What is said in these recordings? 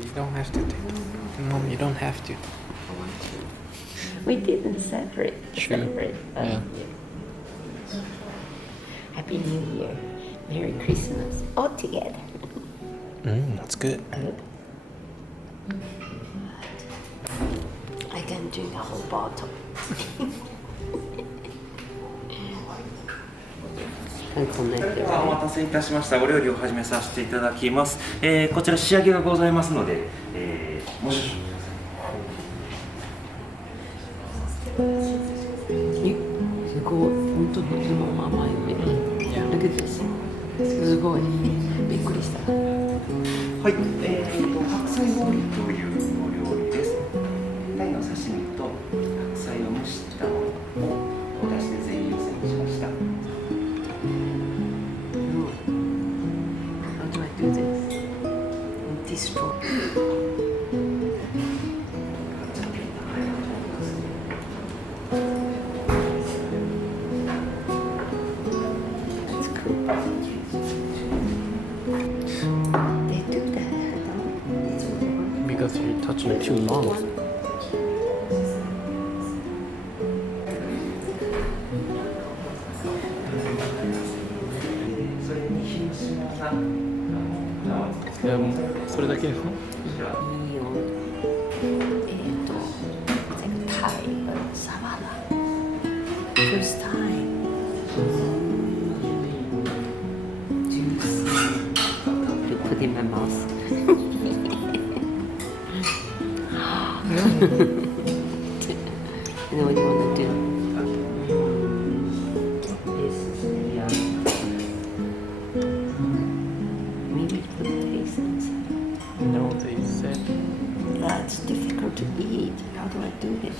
You don't have to take Mom, you don't have to. We didn't celebrate. True. Yeah. Happy New Year. Merry Christmas. All together. That's good. Good. I can drink a whole bottle. お待たせいたしました。お料理を始めさせていただきます。こちら仕上げがございますので、もう少々ください。すごい。本当にそのままよね。Look at this. すごい。びっくりした。はい、白菜料理というお料理です。鯛の刺身と白菜を蒸したものをお出汁で全優先にしました。How do I do this? Destroy. That's cool. They do that. Because you're touching it too long. So that's it. いいよ。タイサバだ。First time. Juice. You put in my mouth. You know what you want to do? Maybe put taste inside. No, they said That's to eat. How do I do this?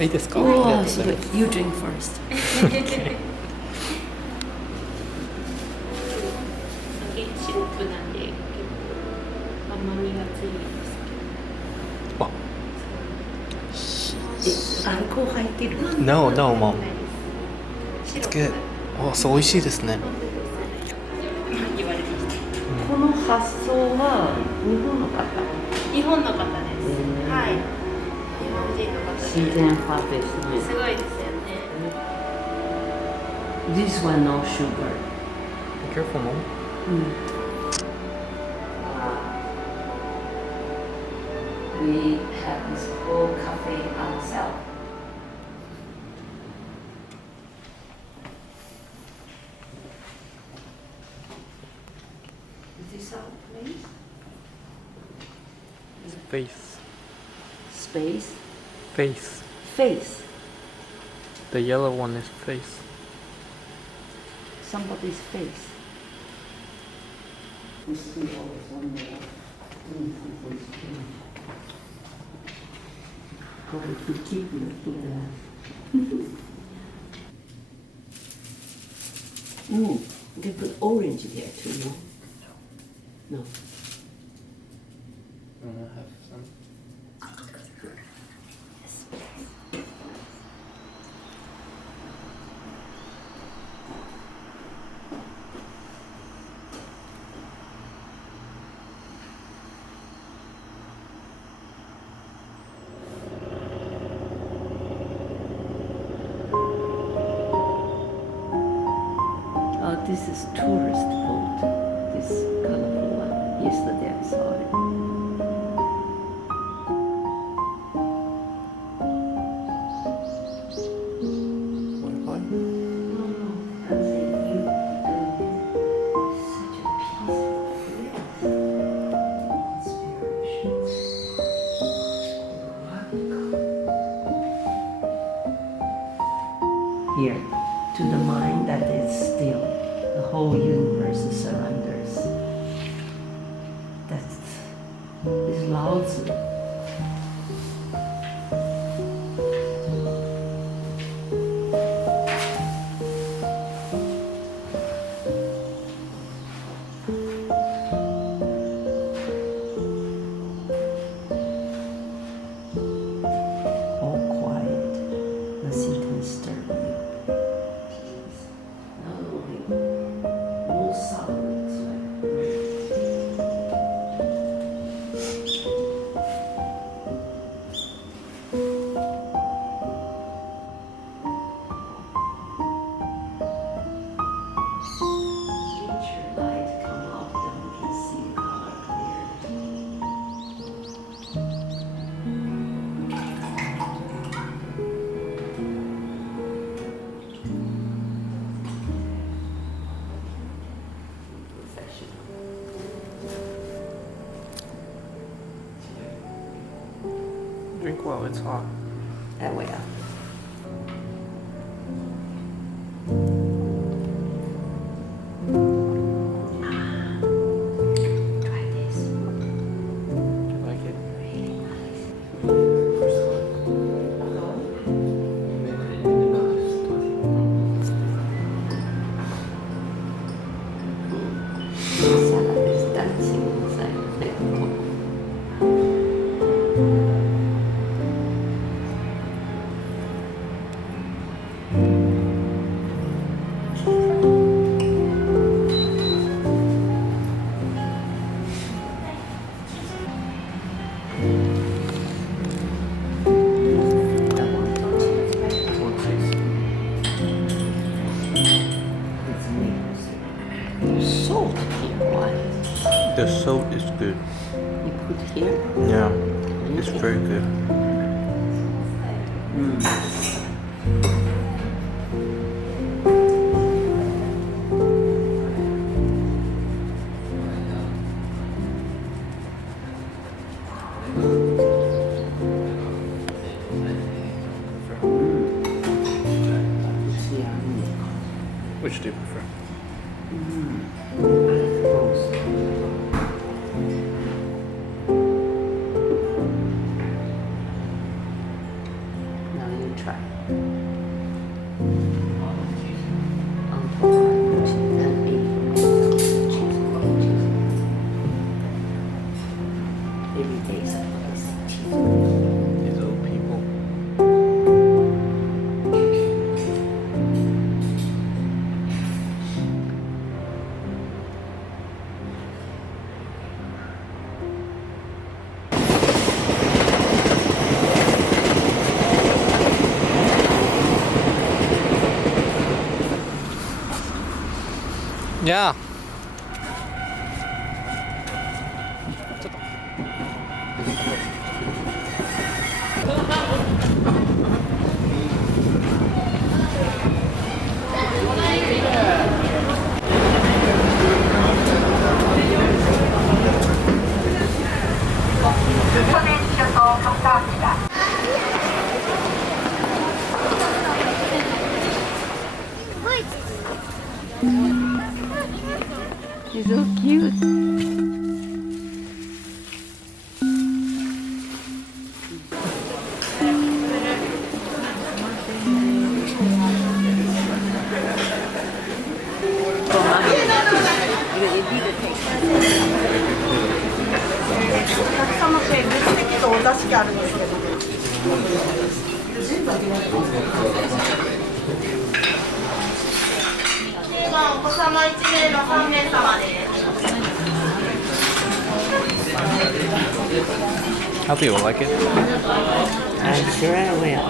いいですか？ Oh, so you drink first. シロップなんで結構甘みが強いですけど。アルコール入ってる No, no, mom. シロ It's ップ good. お、そう、美味しいですね。言われました。この発想は日本の方。日本の方です。はい。日本人の方で。自然派ですね。すごいですよね。This one no sugar. Be careful, mom. We have this whole cafe ourselves. Is this our place? Face. Space? Face. Face. The yellow one is face. Somebody's face. We see always one more. Going to keep looking at. They put orange there too, no? No. Have some. This is tourist boat. This colorful one. Yesterday I saw it. Wi-Fi? I'm saying you such a peaceful place. Inspiration. Here, to the mind that is still, the whole universe surrenders. That's is Lao Tzu. All quiet, nothing can disturb you. Not only no sound, it's nature light come out, then we can see the color clearly. Drink while it's hot. That way up. Try this. You like it? Really nice. First Salad is dancing inside. The salt is good. You put here. Yeah, it's very good. Which do you prefer? Now you try. On top of cheese and cheese. Every day is cheese. These old people. Yeah. He's so cute. How do you like it? I'm sure I will.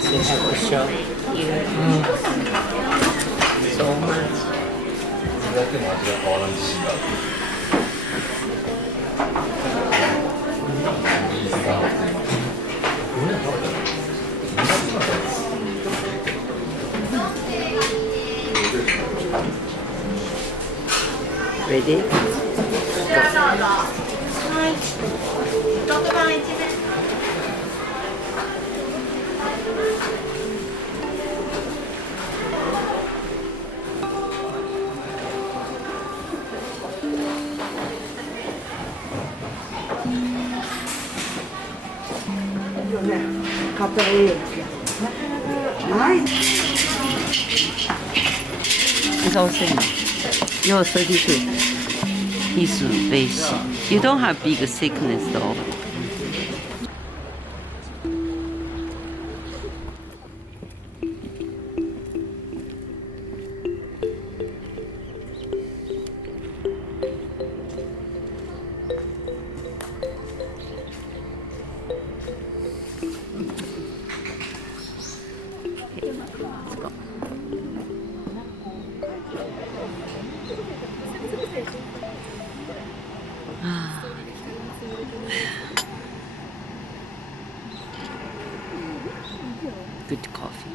So you have to show here so much. Ready? 6番1です。It's all same. You're 32. He's very sick. You don't have big sickness though. Let's go. Good coffee.